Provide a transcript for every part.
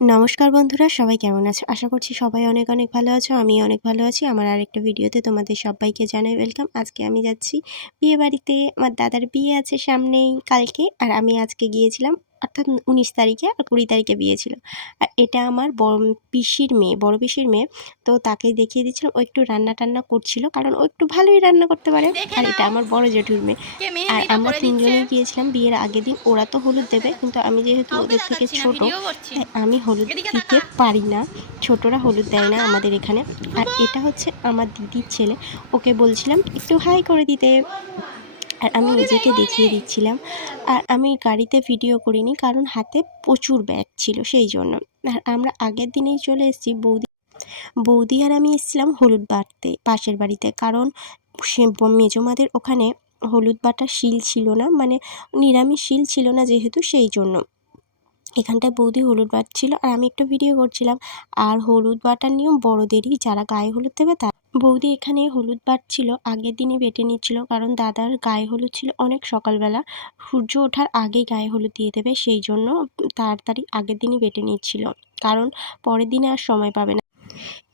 নমস্কার বন্ধুরা, সবাই কেমন আছো? আশা করছি সবাই অনেক অনেক ভালো আছো, আমি অনেক ভালো আছি। আমার আরেকটা ভিডিওতে তোমাদের সবাইকে জানাই ওয়েলকাম আজকে আমি যাচ্ছি বিয়ে বাড়িতে, আমার দাদার বিয়ে আছে সামনেই কালকে, আর আমি আজকে গিয়েছিলাম অর্থাৎ উনিশ তারিখে আর কুড়ি তারিখে বিয়ে ছিল। আর এটা আমার বড় পিসির মেয়ে বড় পিসির মেয়ে। তো তাকে দেখিয়ে দিচ্ছিলাম ও একটু রান্না টান্না করছিল কারণ ও একটু ভালোই রান্না করতে পারে। আর এটা আমার বড় জেঠুর মেয়ে। আর আমরা তিনজনেই গিয়েছিলাম বিয়ের আগের দিন। ওরা তো হলুদ দেবে কিন্তু আমি যেহেতু ওদের থেকে ছোট তাই আমি হলুদ দিতে পারি না। ছোটরা হলুদ দেয় না আমাদের এখানে। আর এটা হচ্ছে আমার দিদির ছেলে। ওকে বলছিলাম একটু হাই করে দিতে। আর আমি নিজেকে দেখিয়ে দিচ্ছিলাম। আর আমি গাড়িতে ভিডিও করিনি কারণ হাতে প্রচুর ব্যাগ ছিল সেই জন্য। আর আমরা আগের দিনেই চলে এসেছি বৌদি বৌদি আর আমি এসেছিলাম হলুদ বাড়তে, পাশের বাড়িতে। কারণ সে মেজমাদের ওখানে হলুদ বাটা শিল ছিল না মানে নিরামিষ শিল ছিল না যেহেতু সেই জন্য। এখানটায় বৌদি হলুদ বাটছিল আর আমি একটু ভিডিও করছিলাম। আর হলুদ বাটার নিয়ম বড়দেরই, যারা গায়ে হলুদ দেবে তার। বৌদি এখানে হলুদ বাটছিল আগের দিনই বেটে নিচ্ছিল কারণ দাদার গায়ে হলুদ ছিল অনেক সকালবেলা। সূর্য ওঠার আগেই গায়ে হলুদ দিয়ে দেবে, সেই জন্য তাড়াতাড়ি আগের দিনই বেটে নিচ্ছিল। কারণ পরের দিনে আর সময় পাবে না।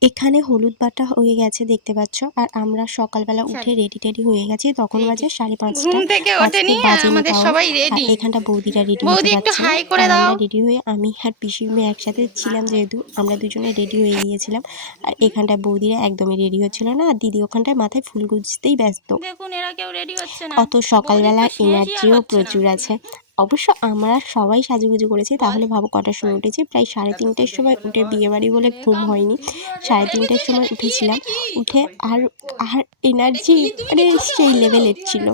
এখানে হলুদ বাটা হয়ে গেছে দেখতে পাচ্ছ। আর আমরা সকালবেলা উঠে রেডি টেডি হয়ে গেছি। তখন বাজে সাড়ে পাঁচটা। ঘুম থেকে ওঠেনি? আমাদের সবাই রেডি এখানটা বৌদিরা রেডি বৌদি একটু যাচ্ছে হাই করে দাও। আমরা রেডি হয়ে আমি আর পিসির মেয়ে একসাথে ছিলাম যেহেতু আমরা দুজনে রেডি হয়ে গিয়েছিলাম। আর এখানটায় বৌদিরা একদমই রেডি হচ্ছিল না। আর দিদি ওখানটায় মাথায় ফুল গুজতেই ব্যস্ত। দেখুন এরা কেউ রেডি হচ্ছে না। অত সকালবেলা এনার্জিও প্রচুর আছে। অবশ্য আমরা সবাই সাজুগুজু করেছি তাহলে ভাবো কটার সময় উঠেছি প্রায় সাড়ে তিনটের সময় উঠে বিয়েবাড়ি বলে ঘুম হয়নি সাড়ে তিনটের সময় উঠেছিলাম উঠে আর আর এনার্জি মানে সেই লেভেলের ছিল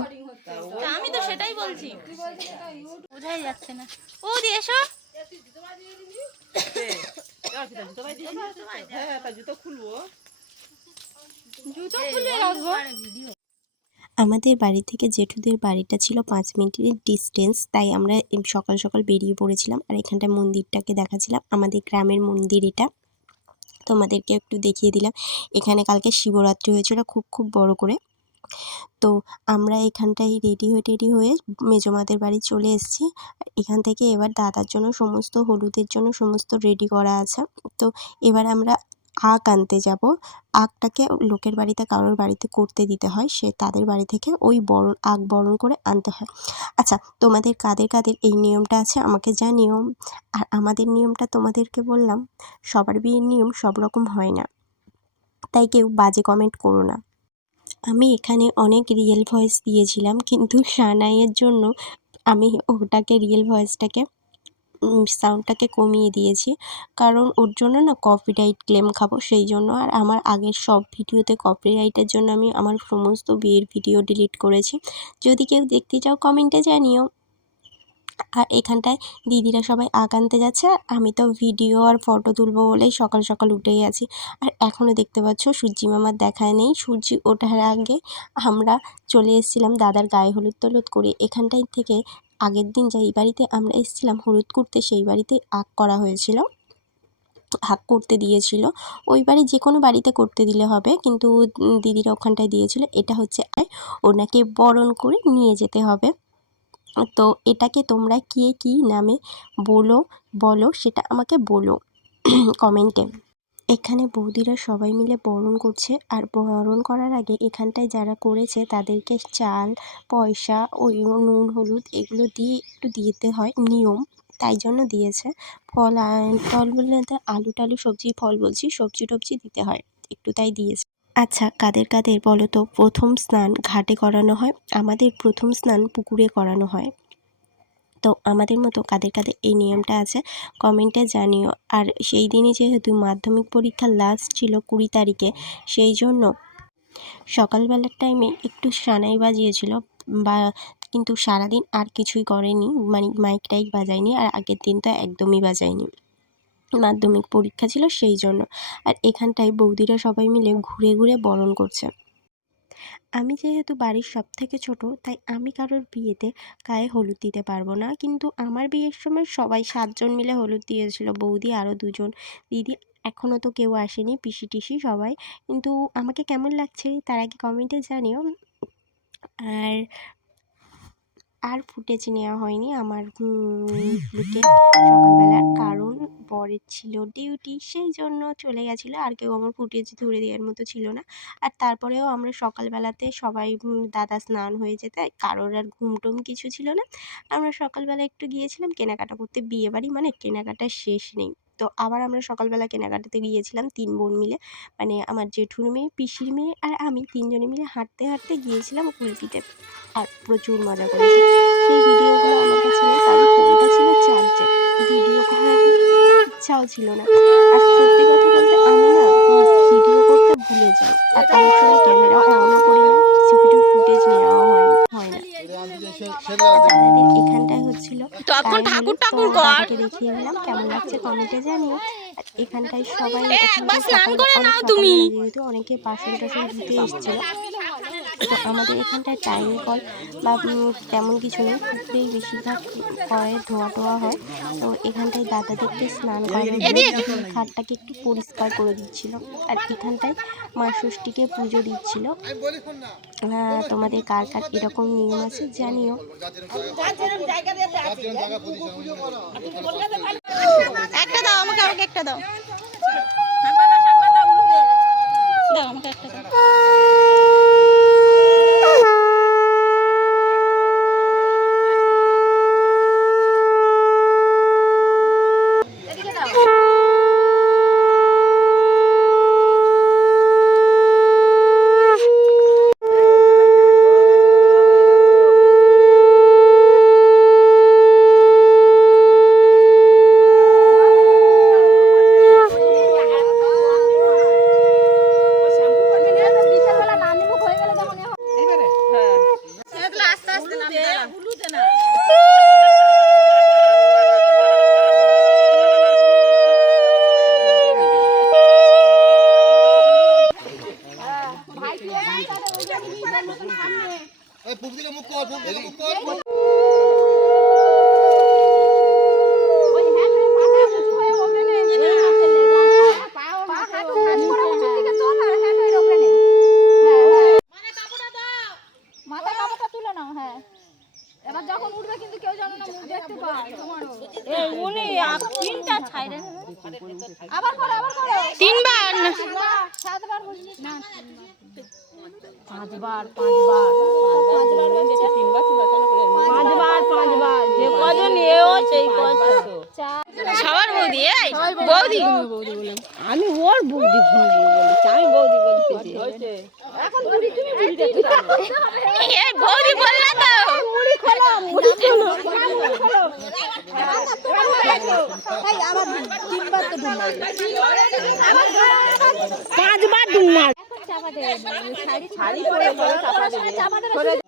আমি তো সেটাই বলছি বোঝাই যাচ্ছে না ও দিয়ে এসো জুতো খুলে রাখব আমাদের বাড়ি থেকে জেঠুদের বাড়িটা ছিল পাঁচ মিনিটের ডিস্টেন্স তাই আমরা সকাল সকাল বেরিয়ে পড়েছিলাম আর এখানটা মন্দিরটাকে দেখাছিলাম আমাদের গ্রামের মন্দির এটা তোমাদেরকে একটু দেখিয়ে দিলাম, এখানে কালকে শিবরাত্রি হয়েছিল খুব খুব বড় করে। তো আমরা এখানটায় রেডি হয়ে টেডি হয়ে মেজমাদের বাড়ি চলে এসেছি। এখান থেকে এবার দাদার জন্য সমস্ত, হলুদের জন্য সমস্ত রেডি করা আছে। তো এবার আমরা আখ আনতে যাব। আখটাকে লোকের বাড়িতে, কারোর বাড়িতে করতে দিতে হয়। সে তাদের বাড়ি থেকে ওই বরণ আখ বরণ করে আনতে হয়। আচ্ছা তোমাদের কাদের কাদের এই নিয়মটা আছে আমাকে জানিও। আর আমাদের নিয়মটা তোমাদেরকে বললাম, সবার বিয়ের নিয়ম সব রকম হয় না। তাই কেউ বাজে কমেন্ট করো না। আমি এখানে অনেক রিয়েল ভয়েস দিয়েছিলাম, কিন্তু সানাইয়ের জন্য আমি ওটাকে রিয়েল ভয়েসটাকে সাউন্ডটাকে কমিয়ে দিয়েছি। কারণ ওর জন্য না কপিরাইট ক্লেম খাব সেই জন্য। আর আমার আগের সব ভিডিওতে কপিরাইটের জন্য আমি আমার সমস্ত বিয়ের ভিডিও ডিলিট করেছি। যদি কেউ দেখতে চাও কমেন্টে জানিও। আর এখানটায় দিদিরা সবাই আগ আনতে যাচ্ছে। আর আমি তো ভিডিও আর ফটো তুলবো বলেই সকাল সকাল উঠেই আছি। আর এখনও দেখতে পাচ্ছ সূর্যি মামার দেখায় নেই। সূর্যি ওঠার আগে আমরা চলে এসেছিলাম দাদার গায়ে হলুদ টলুদ করে। এখানটায় থেকে আগের দিন যেই বাড়িতে আমরা এসেছিলাম হলুদ করতে সেই বাড়িতে আগ করা হয়েছিল আগ করতে দিয়েছিল। ওই বাড়ি যে কোনো বাড়িতে করতে দিলে হবে কিন্তু দিদিরা ওখানটায় দিয়েছিল এটা হচ্ছে আয়, ওনাকে বরণ করে নিয়ে যেতে হবে। তো এটাকে তোমরা কে কী নামে বলো বলো সেটা আমাকে বলো কমেন্টে। এখানে বৌদিরা সবাই মিলে বরণ করছে আর বরণ করার আগে এখানটায় যারা করেছে তাদেরকে চাল, পয়সা ওই নুন, হলুদ এগুলো দিয়ে একটু দিতে হয়, নিয়ম তাই জন্য দিয়েছে। ফল ফল বলতে আলু টালু সবজি, ফল বলছি সবজি টবজি দিতে হয়, একটু তাই দিয়েছে। আচ্ছা কাদের কাদের বলো তো? প্রথম স্নান ঘাটে করানো হয়, আমাদের প্রথম স্নান পুকুরে করানো হয়। তো আমাদের মতো কাদের কাদের এই নিয়মটা আছে কমেন্টে জানিও। আর সেই দিনই যেহেতু মাধ্যমিক পরীক্ষা লাস্ট ছিল কুড়ি তারিখে, সেই জন্য সকালবেলার টাইমে একটু সানাই বাজিয়েছিল, বা কিন্তু সারাদিন আর কিছুই করেনি মানে মাইক টাইক বাজায়নি, আর আগের দিন তো একদমই বাজায়নি। মাধ্যমিক পরীক্ষা ছিল সেই জন্য। আর এখানটায় বৌদিরা সবাই মিলে ঘুরে ঘুরে বরণ করছে। আমি যেহেতু বাড়ির সব থেকে ছোট, তাই আমি কারোর বিয়েতে গায়ে হলুদ দিতে পারব না। কিন্তু আমার বিয়ের সময় সবাই সাতজন মিলে হলুদ দিয়েছিল, বৌদি আরও দুজন। দিদি এখনও তো কেউ আসেনি, পিসি টিসি সবাই। কিন্তু আমাকে কেমন লাগছে তার আগে কমেন্টে জানিও। আর আর ফুটেজ নেওয়া হয়নি আমার লুকে সকালবেলার। কারণ বরের ছিল ডিউটি সেই জন্য চলে গেছিল। আর কেউ আমার ফুটেজ ধরে দেওয়ার মতো ছিল না। আর তারপরেও আমরা সকালবেলাতে সবাই দাদা স্নান হয়ে যেতে, কারোর আর ঘুম টুম কিছু ছিল না। আমরা সকালবেলা একটু গিয়েছিলাম কেনাকাটা করতে, বিয়েবাড়ি মানে কেনাকাটার শেষ নেই। তো আবার আমরা সকালবেলা কেনাকাটাতে গিয়েছিলাম তিন বোন মিলে। মানে আমার জেঠুর মেয়ে, পিসির মেয়ে আর আমি তিনজনে মিলে হাঁটতে হাঁটতে গিয়েছিলাম কুলপিতে আর প্রচুর মজা করেছি। সেই ভিডিওগুলো আমার কাছে কারণ ছিল চার্জে ভিডিও করার ইচ্ছাও ছিল না। আর সত্যি কথা বলতে আমি না ভিডিও করতে ভুলে যাই। আর অনেক সময় ক্যামেরা অনও করি না কিছু কিছু ফুটেজ নেওয়াও হয় হয় না। আমাদের এখানটায় হচ্ছিল তখন ঠাকুর ঠাকুর কর দেখিয়ে দিলাম কেমন লাগছে কমেন্টে জানিও। এখানটায় সবাই একবার স্নান করে নাও তুমি। যেহেতু অনেকে বাসন টাসন ধুতে এসেছিল। আমাদের এখানটায় টাইম কল বা তেমন কিছু নেই পুকুরেই বেশিরভাগ করে ধোয়া টোয়া হয়। তো এখানটায় দাদাদেরকে স্নান করানোর জন্য ঘাটটাকে একটু পরিষ্কার করে দিচ্ছিল আর এখানটায় মা ষষ্ঠীকে পুজো দিচ্ছিল। তোমাদের কার কার এরকম নিয়ম আছে জানিও। একটা দাও আমাকে আমাকে একটা দাও। দাও আমাকে একটা দাও আস্তে আস্তে নামবে এই পুক দিকে মুখ কর পুক দিকে মুখ কর মাথায় কাপড়টা তুলে নাও হ্যাঁ এবার যখন উঠবে কিন্তু কেউ জানো না মুখ দেখতে পায় তোমারও এই উনি আপ- তিনটা ছাইরেন আবার করো আবার করো তিনবার। সাতবার পাঁচবার। পাঁচবার পাঁচবার পাঁচবার যে কজন এও সেই কজন সবার বৌদি এই বৌদি? আমি ওর বৌদি বৌদি বলেছি আমি বৌদি বলতেছি এই বৌদি বললা তো। পাঁচবার ডুব মার। চাপা দেবে শাড়ি শাড়ি পরে পরে চাপা দেবে।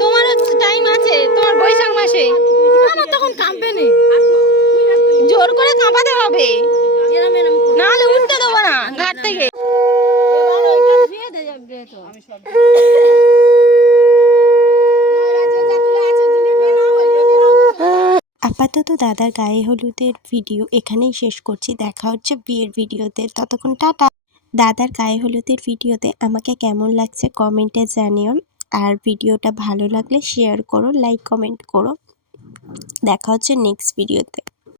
তোমারও টাইম আছে, তোমার বৈশাখ মাসে। আমার তখন কাঁপবে না। জোর করে কাঁপাতে হবে। নাহলে উঠতে দেবো না, ঘাট থেকে। আপাতত দাদার গায়ে হলুদের ভিডিও এখানেই শেষ করছি। দেখা হচ্ছে বিয়ের ভিডিওতে। ততক্ষণ টাটা। দাদার গায়ে হলুদের ভিডিওতে আমাকে কেমন লাগছে কমেন্টে জানিও। আর ভিডিওটা ভালো লাগলে শেয়ার করো লাইক কমেন্ট করো। দেখা হচ্ছে নেক্সট ভিডিওতে